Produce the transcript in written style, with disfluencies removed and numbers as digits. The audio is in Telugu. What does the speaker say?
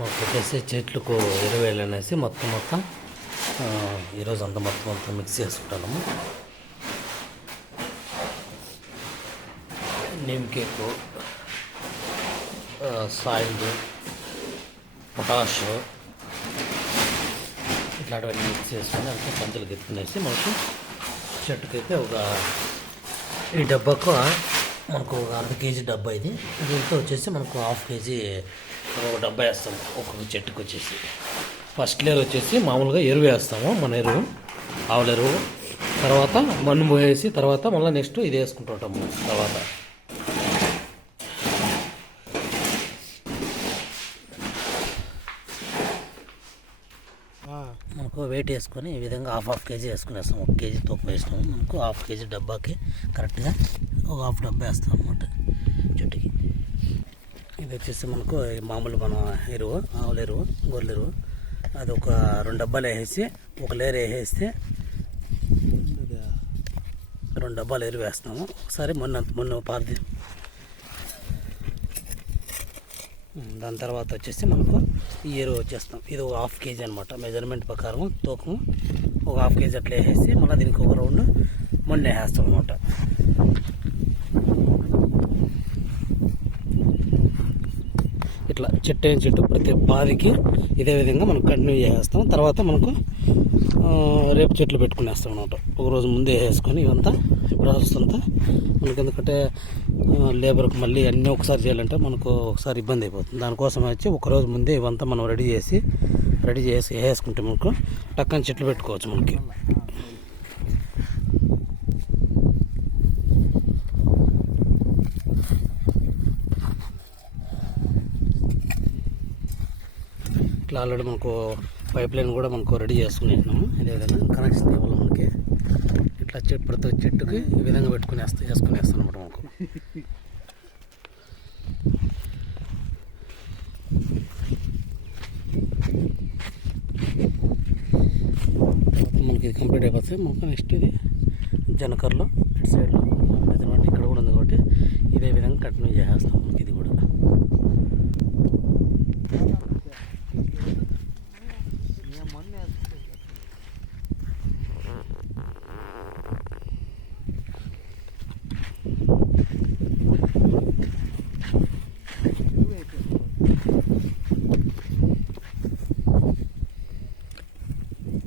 మాకు వచ్చేసి చెట్లకు ఎరువేలు అనేసి మొత్తం ఈరోజు అంతా మొత్తం మిక్స్ చేసుకుంటాము. నీమ్ కేకు, సాయిల్, పొటాష్ ఇట్లాంటివన్నీ మిక్స్ చేసుకొని అంతా పంచులు ఎత్తుకునేసి మనకు చెట్టుకైతే ఈ డబ్బాకు మనకు ఒక అర్ధ కేజీ డబ్బా ఇది. దీంట్లో వచ్చేసి మనకు హాఫ్ కేజీ ఒక డబ్బా వేస్తాము ఒక్కొక్క చెట్టుకు వచ్చేసి. ఫస్ట్ లేయర్ వచ్చేసి మామూలుగా ఎరువు వేస్తాము, మన ఎరువు ఆవుల ఎరువు. తర్వాత మన్ను పోయేసి తర్వాత మళ్ళీ నెక్స్ట్ ఇది వేసుకుంటూ ఉంటాము. తర్వాత మనకు వెయిట్ వేసుకొని ఈ విధంగా హాఫ్ కేజీ వేసుకునేస్తాం. 1 కేజీ తూకం వేసినాము. మనకు హాఫ్ కేజీ డబ్బాకి కరెక్ట్గా ఒక హాఫ్ డబ్బా వేస్తాం అన్నమాట చెట్టుకి. ఇది వచ్చేసి మనకు మామూలు మన ఎరువు, ఆవుల ఎరువు, గొర్రెల ఎరువు. అది ఒక 2 డబ్బాలు వేసేసి ఒక లేయర్ వేసేస్తే 2 డబ్బాలు ఎరువు వేస్తాము. ఒకసారి మొన్న పారది. దాని తర్వాత వచ్చేసి మనకు ఈ ఎరువు వచ్చేస్తాం. ఇది ఒక హాఫ్ కేజీ అనమాట. మెజర్మెంట్ ప్రకారం తూకం ఒక హాఫ్ కేజీ అట్లా వేసేసి మళ్ళీ దీనికి ఒక రౌండ్ మొన్న వేస్తాం అనమాట. ఇట్లా చెట్టు ప్రతి పాదికి ఇదే విధంగా మనం కంటిన్యూ చేస్తాం. తర్వాత మనకు రేపు చెట్లు పెట్టుకునేస్తాం అనమాట. ఒకరోజు ముందే వేసుకొని ఇవంతా ప్రాసెస్ అంతా మనకి, ఎందుకంటే లేబర్కి మళ్ళీ అన్నీ ఒకసారి చేయాలంటే మనకు ఒకసారి ఇబ్బంది అయిపోతుంది. దానికోసం వచ్చి ఒకరోజు ముందే ఇవంతా మనం రెడీ చేసి వేసుకుంటే మనకు టక్కని చెట్లు పెట్టుకోవచ్చు మనకి. ఇట్లా ఆల్రెడీ మనకు పైప్ లైన్ కూడా మనకు రెడీ చేసుకునేసినాము. ఇదేవిధంగా కనెక్షన్ టేబుల్ మనకి ఇట్లా ప్రతి చెట్టుకి ఈ విధంగా వేసుకునేస్తాం అనమాట మనకు. మనకి ఇది కంప్లీట్ అయిపోతే మనకు నెక్స్ట్ ఇది జనకర్లో ఇటు సైడ్లో మెజర్మెంట్ ఇక్కడ కూడా ఉంది కాబట్టి ఇదే విధంగా కంటిన్యూ చేసేస్తాం మనకి. ఇది